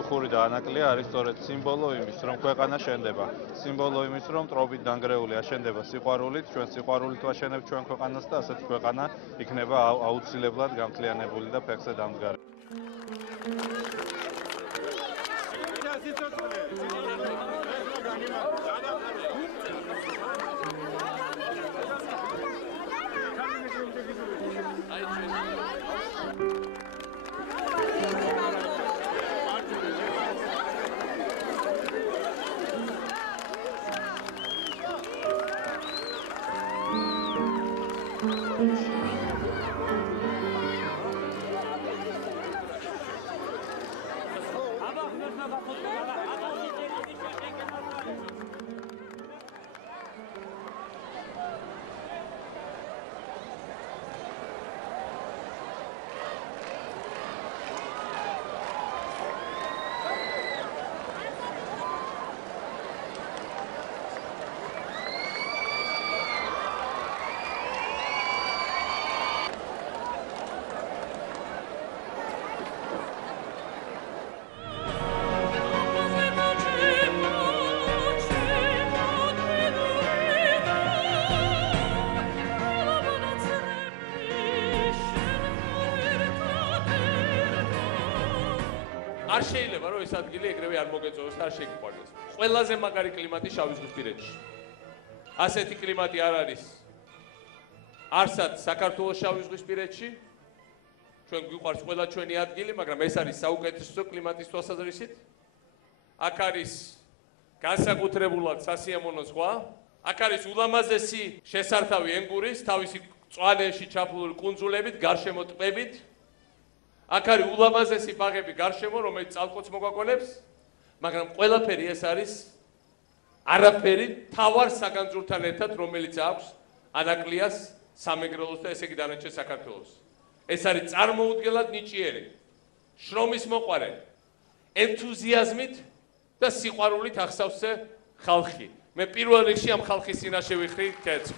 სამხური და ანაკლია არის სწორედ სიმბოლო იმის, რომ ქვეყანა შენდება. სიმბოლო იმის, რომ ტრობით დანგრეული აშენდება სიყვარულით, ჩვენ სიყვარულით ვაშენებთ ჩვენ ქვეყანას და ასეთი ქვეყანა იქნება აუცილებლად გამთლიანებული და ფეხზე დამდგარი. არ შეიძლება რომ ეს ადგილი ეგრევე არ მოგეწოვოს და არ შეგიყვანოს. ყველაზე მაგარი კლიმატი შავიზღვისპირეთში. ასეთი კლიმატი არ არის არსად საქართველოს შავიზღვისპირეთში. ჩვენ გვიყვარს ყველა ჩვენი ადგილი, მაგრამ ეს არის საუკეთესო კლიმატის თვალსაზრისით. აქ არის განსაკუთრებულად სასიამოვნო ზღვა. აქ არის ულამაზესი შესართავი ენგურის, თავისი მწვანეში ჩაფლული კუნძულებით, გარშემო ტბებით. აქ არის ულამაზესი ბაღები გარშემო, რომელიც წალკოც მოგვაგონებს, მაგრამ ყველაფერი ეს არის არაფერი თავარ საგანძურთან ერთად, რომელიც აქვს ანაკლიას, სამეგრელოს და ესე იგი დანარჩენ საქართველოს. ეს არის წარმოუდგენლად ნიჭიერი, შრომის მოყვარე, ენთუზიაზმით და სიყვარულით ახსავსე ხალხი. მე პირველ რიგში ამ ხალხის წინაშე ვიხრი, კეთს.